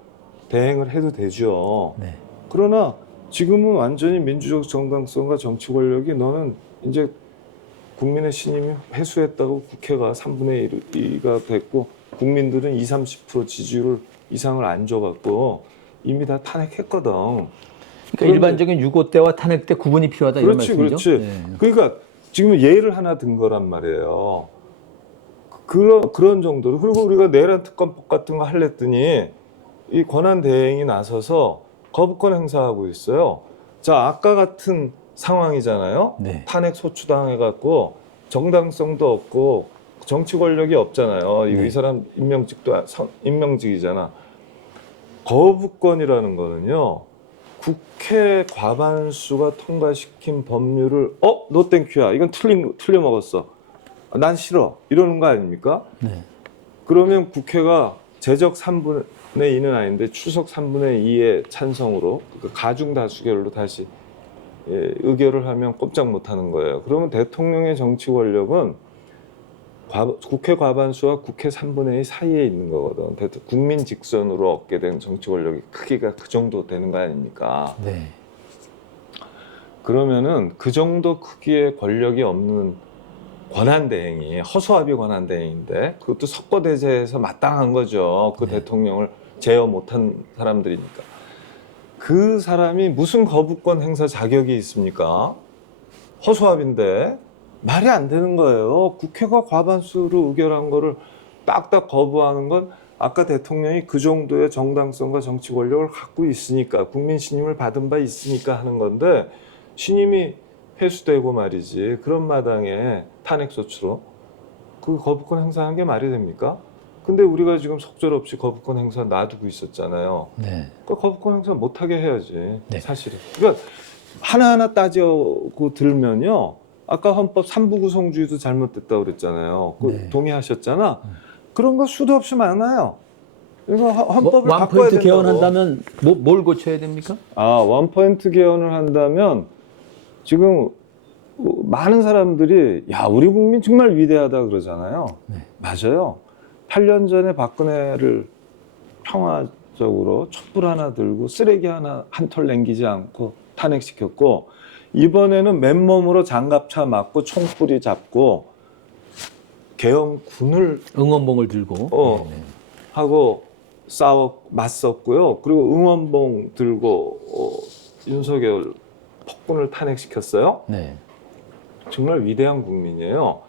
대행을 해도 되죠. 네. 그러나 지금은 완전히 민주적 정당성과 정치 권력이 너는 이제 국민의 신임이 회수했다고 국회가 3분의 1가 됐고 국민들은 20-30% 지지율 이상을 안 줘갖고 이미 다 탄핵했거든. 그러니까 일반적인 유고 때와 탄핵 때 구분이 필요하다 이런 그렇지, 말씀이죠. 그렇지. 네. 그러니까 지금 예를 하나 든 거란 말이에요. 그런 정도로. 그리고 우리가 내란 특검법 같은 거 하랬더니 이 권한 대행이 나서서 거부권 행사하고 있어요. 자, 아까 같은 상황이잖아요. 네. 탄핵 소추당해갖고 정당성도 없고 정치 권력이 없잖아요. 네. 이 사람 임명직이잖아. 거부권이라는 거는요. 국회 과반수가 통과시킨 법률을 너 땡큐야. 이건 틀려 먹었어. 난 싫어. 이러는 거 아닙니까? 네. 그러면 국회가 제적 3분의 2는 아닌데 추석 3분의 2의 찬성으로 그 가중 다수결로 다시 의결을 하면 꼼짝 못하는 거예요. 그러면 대통령의 정치 권력은 국회 과반수와 국회 3분의 2 사이에 있는 거거든. 국민 직선으로 얻게 된 정치 권력이 크기가 그 정도 되는 거 아닙니까? 네. 그러면은 그 정도 크기의 권력이 없는 권한대행이 허수아비 권한대행인데 그것도 석고대죄에서 마땅한 거죠. 그 네. 대통령을 제어 못한 사람들이니까. 그 사람이 무슨 거부권 행사 자격이 있습니까? 허수아비인데 말이 안 되는 거예요. 국회가 과반수로 의결한 거를 딱딱 거부하는 건 아까 대통령이 그 정도의 정당성과 정치 권력을 갖고 있으니까 국민 신임을 받은 바 있으니까 하는 건데 신임이 회수되고 말이지 그런 마당에 탄핵소추로 그 거부권 행사하는 게 말이 됩니까? 근데 우리가 지금 속절없이 거부권 행사 놔두고 있었잖아요. 네. 그 거부권 행사 못하게 해야지. 네. 사실은. 그러니까 하나하나 따지고 들면요. 아까 헌법 3부 구성주의도 잘못됐다고 그랬잖아요. 네. 동의하셨잖아. 그런 거 수도 없이 많아요. 이거 헌법을 바꿔야 원포인트 된다고. 개헌한다면 뭘 고쳐야 됩니까? 원포인트 개헌을 한다면 지금 많은 사람들이 우리 국민 정말 위대하다 그러잖아요. 네. 맞아요. 8년 전에 박근혜를 평화적으로 촛불 하나 들고 쓰레기 한 털 남기지 않고 탄핵시켰고 이번에는 맨몸으로 장갑차 맞고 총뿌리 잡고 개헌군을 응원봉을 들고 네. 하고 맞섰고요. 그리고 응원봉 들고 윤석열 폭군을 탄핵시켰어요. 네. 정말 위대한 국민이에요.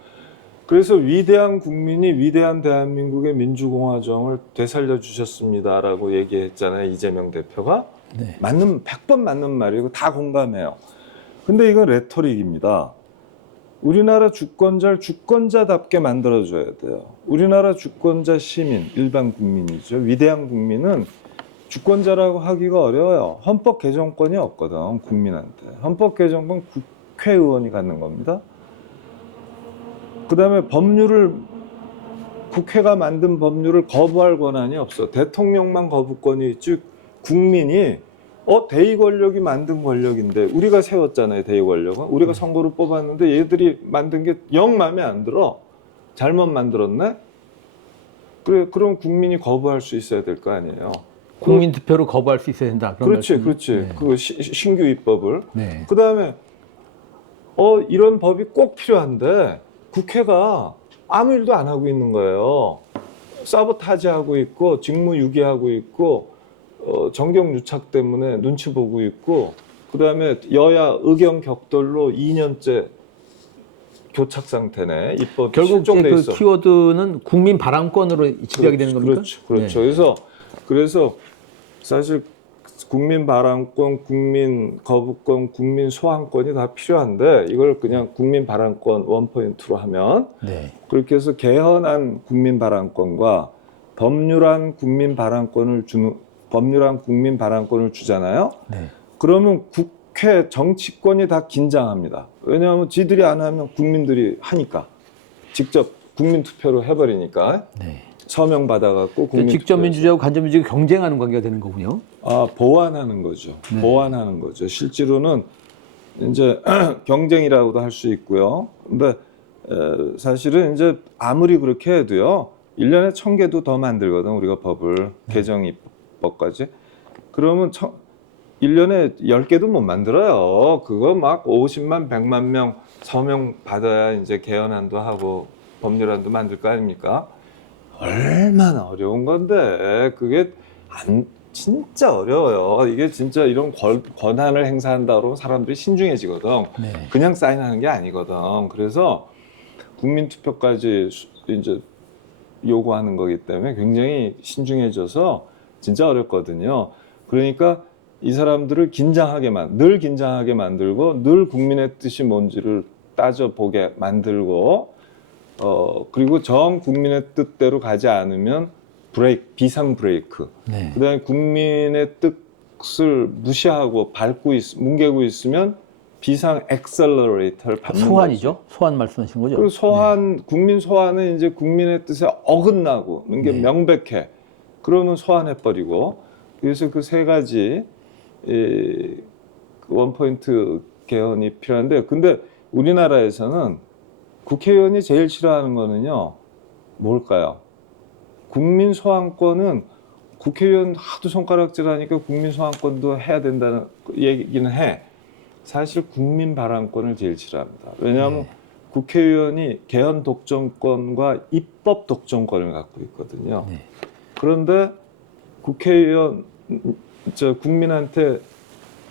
그래서 위대한 국민이 위대한 대한민국의 민주공화정을 되살려 주셨습니다라고 얘기했잖아요. 이재명 대표가. 네. 100번 맞는 말이고 다 공감해요. 근데 이건 레토릭입니다. 우리나라 주권자를 주권자답게 만들어줘야 돼요. 우리나라 주권자 시민, 일반 국민이죠. 위대한 국민은 주권자라고 하기가 어려워요. 헌법 개정권이 없거든, 국민한테. 헌법 개정권 국회의원이 갖는 겁니다. 그 다음에 국회가 만든 법률을 거부할 권한이 없어. 대통령만 거부권이 있지, 국민이 대의 권력이 만든 권력인데 우리가 세웠잖아요. 대의 권력은 우리가 선거를 뽑았는데 얘들이 만든 게 영 마음에 안 들어. 잘못 만들었네. 그럼 국민이 거부할 수 있어야 될 거 아니에요. 국민 투표로 거부할 수 있어야 된다. 그런 그렇지. 네. 그 신규 입법을. 네. 그 다음에 이런 법이 꼭 필요한데 국회가 아무 일도 안 하고 있는 거예요. 사보타지하고 있고 직무유기하고 있고. 정경유착 때문에 눈치 보고 있고 그다음에 여야 의견 격돌로 2년째 교착 상태네. 입법 결국 실종돼 그 있어. 키워드는 국민 발언권으로 집약이 되는 겁니까? 그렇죠. 네. 그래서 사실 국민 발언권, 국민 거부권, 국민 소환권이 다 필요한데 이걸 그냥 국민 발언권 원포인트로 하면 네. 그렇게 해서 개헌한 국민 발언권과 법률안 국민 발언권을 주잖아요. 네. 그러면 국회 정치권이 다 긴장합니다. 왜냐하면 지들이 안 하면 국민들이 하니까. 직접 국민 투표로 해버리니까. 네. 서명 받아갖고 국민 직접 투표에서. 민주주의하고 간접 민주주의가 경쟁하는 관계가 되는 거군요. 보완하는 거죠. 네. 보완하는 거죠. 실제로는 이제 경쟁이라고도 할 수 있고요. 근데 사실은 이제 아무리 그렇게 해도요. 1년에 1000개도 더 만들거든. 우리가 법을 개정 입법까지. 그러면 1년에 10개도 못 만들어요. 그거 막 50만, 100만 명 서명 받아야 이제 개헌안도 하고 법률안도 만들 거 아닙니까? 얼마나 어려운 건데 그게 진짜 어려워요. 이게 진짜 이런 권한을 행사한다 그러면 사람들이 신중해지거든. 네. 그냥 사인하는 게 아니거든. 그래서 국민투표까지 이제 요구하는 거기 때문에 굉장히 신중해져서 진짜 어렵거든요. 그러니까 이 사람들을 늘 긴장하게 만들고 늘 국민의 뜻이 뭔지를 따져보게 만들고 그리고 전 국민의 뜻대로 가지 않으면 비상 브레이크. 네. 그다음에 국민의 뜻을 무시하고 뭉개고 있으면 비상 엑셀러레이터를 밟는 소환이죠. 거죠. 소환 말씀하시는 거죠. 그리고 소환, 국민 소환은 이제 국민의 뜻에 어긋나고 이게 네. 명백해. 그러면 소환해버리고. 그래서 그 세 가지 그 원포인트 개헌이 필요한데, 근데 우리나라에서는 국회의원이 제일 싫어하는 거는요, 뭘까요? 국민 소환권은 국회의원 하도 손가락질하니까 국민 소환권도 해야 된다는 얘기는 해. 사실 국민 발언권을 제일 싫어합니다. 왜냐하면 네. 국회의원이 개헌 독점권과 입법 독점권을 갖고 있거든요. 네. 그런데 국회의원 국민한테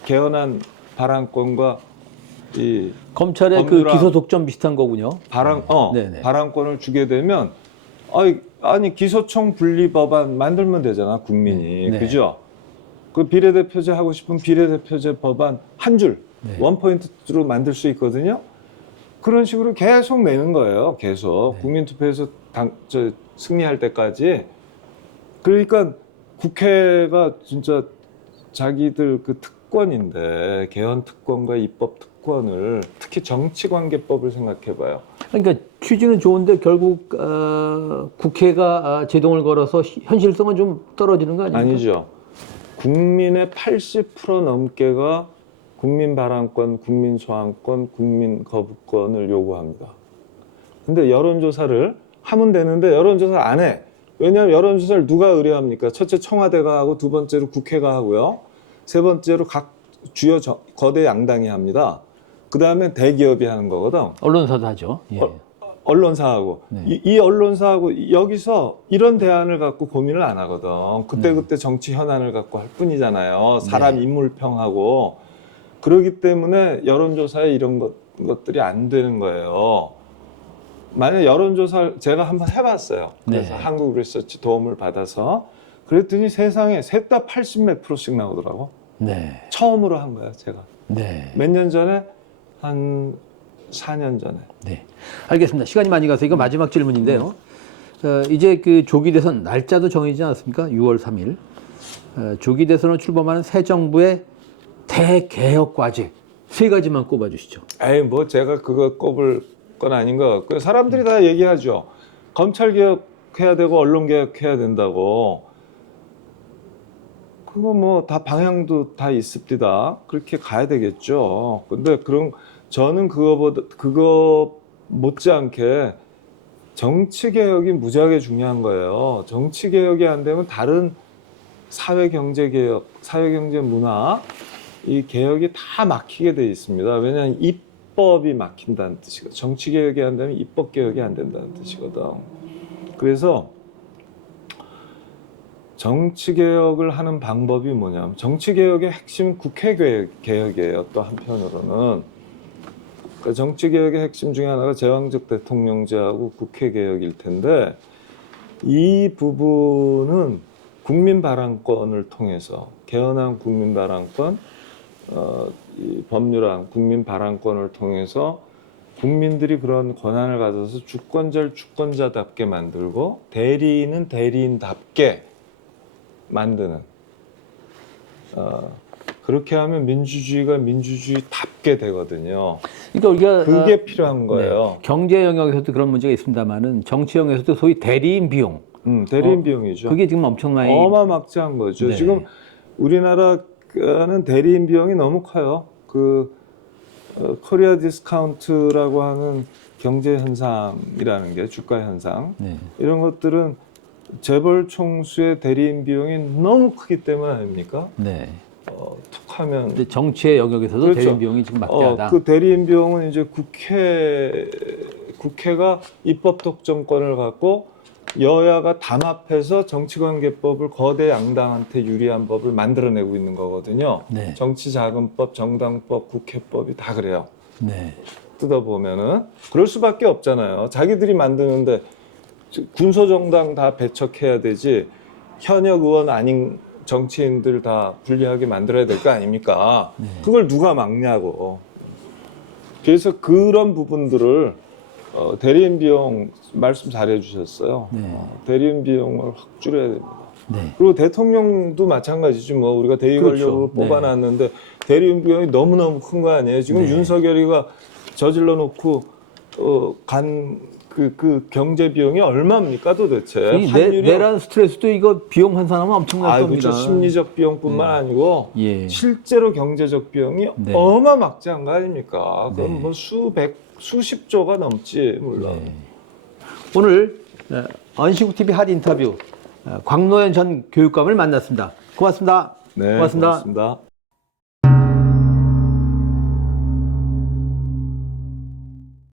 개헌한 발언권과 이 검찰의 그 법률안- 기소 독점 비슷한 거군요. 네네. 발언권을 주게 되면 아니 기소청 분리 법안 만들면 되잖아, 국민이. 네. 그죠? 그 비례대표제 하고 싶은 비례대표제 법안 한 줄 네. 원포인트로 만들 수 있거든요. 그런 식으로 계속 내는 거예요. 계속 네. 국민투표에서 승리할 때까지. 그러니까 국회가 진짜 자기들 그 특권인데, 개헌 특권과 입법 특권을, 특히 정치관계법을 생각해봐요. 그러니까 취지는 좋은데 결국 국회가 제동을 걸어서 현실성은 좀 떨어지는 거 아닙니까? 아니죠. 국민의 80% 넘게가 국민 발언권, 국민 소환권, 국민 거부권을 요구합니다. 근데 여론조사를 하면 되는데 여론조사를 안 해. 왜냐하면 여론조사를 누가 의뢰합니까? 첫째 청와대가 하고, 두 번째로 국회가 하고요. 세 번째로 각 주요 거대 양당이 합니다. 그 다음에 대기업이 하는 거거든. 언론사도 하죠. 예. 언론사하고. 네. 이 언론사하고 여기서 이런 대안을 갖고 고민을 안 하거든. 그때 정치 현안을 갖고 할 뿐이잖아요. 사람 네. 인물평하고. 그렇기 때문에 여론조사에 이런 것들이 안 되는 거예요. 만약 여론조사를 제가 한번 해봤어요. 그래서 네. 한국 리서치 도움을 받아서. 그랬더니 세상에 셋 다 80 몇 프로씩 나오더라고. 네. 처음으로 한 거야, 제가. 네. 몇 년 전에? 한 4년 전에. 네. 알겠습니다. 시간이 많이 가서 이거 마지막 질문인데요. 이제 그 조기 대선 날짜도 정해지지 않았습니까? 6월 3일. 조기 대선을 출범하는 새 정부의 대개혁 과제 세 가지만 꼽아주시죠. 에이, 뭐 제가 그거 꼽을 건 아닌 것 같고요. 사람들이 다 얘기하죠. 검찰 개혁해야 되고 언론 개혁해야 된다고. 그거 뭐 다 방향도 다 있습니다. 그렇게 가야 되겠죠. 근데 저는 그거 못지않게 정치 개혁이 무지하게 중요한 거예요. 정치 개혁이 안 되면 다른 사회 경제 개혁, 사회 경제 문화 이 개혁이 다 막히게 돼 있습니다. 왜냐하면 입법이 막힌다는 뜻이거든. 정치 개혁이 안 되면 입법 개혁이 안 된다는 뜻이거든. 그래서 정치 개혁을 하는 방법이 뭐냐면, 정치 개혁의 핵심 국회 개혁이에요. 또 한편으로는 그러니까 정치 개혁의 핵심 중에 하나가 제왕적 대통령제하고 국회 개혁일 텐데, 이 부분은 국민 발언권을 통해서 개헌한 국민 발언권, 이 법률안 국민 발언권을 통해서 국민들이 그런 권한을 가져서 주권자를 주권자답게 만들고 대리인은 대리인답게 만드는, 그렇게 하면 민주주의가 민주주의답게 되거든요. 그러니까 우리가 그게 필요한 거예요. 네. 경제 영역에서도 그런 문제가 있습니다만은 정치 영역에서도 소위 대리인 비용. 대리인 비용이죠. 그게 지금 엄청나게 어마막지한 거죠. 네. 지금 우리나라는 대리인 비용이 너무 커요. 코리아 디스카운트라고 하는 경제 현상이라는 게, 주가 현상, 네. 이런 것들은 재벌 총수의 대리인 비용이 너무 크기 때문 아닙니까? 네. 툭하면 근데 정치의 영역에서도 그렇죠. 대리인 비용이 지금 막대하다. 그 대리인 비용은 이제 국회가 입법 독점권을 갖고 여야가 담합해서 정치관계법을 거대 양당한테 유리한 법을 만들어내고 있는 거거든요. 네. 정치자금법, 정당법, 국회법이 다 그래요. 네. 뜯어보면은 그럴 수밖에 없잖아요. 자기들이 만드는데 군소정당 다 배척해야 되지, 현역 의원 아닌 정치인들 다 불리하게 만들어야 될 거 아닙니까? 그걸 누가 막냐고. 그래서 그런 부분들을 대리인 비용 말씀 잘해 주셨어요. 네. 대리인 비용을 확 줄여야 됩니다. 네. 그리고 대통령도 마찬가지지 뭐 우리가 대의 그렇죠. 권력으로 네. 뽑아놨는데 대리인 비용이 너무너무 큰 거 아니에요. 지금 네. 윤석열이가 저질러 놓고 그 경제 비용이 얼마입니까 도대체? 이 환율이 내란 스트레스도 이거 비용 환산하면 엄청날 겁니다. 그렇죠. 심리적 비용뿐만 아니고 예. 실제로 경제적 비용이 네. 어마막지한 거 아닙니까? 그럼 네. 뭐 수십조가 넘지 물론. 네. 오늘 언시국 TV 핫 인터뷰 광노현 전 교육감을 만났습니다. 고맙습니다. 네, 고맙습니다. 고맙습니다.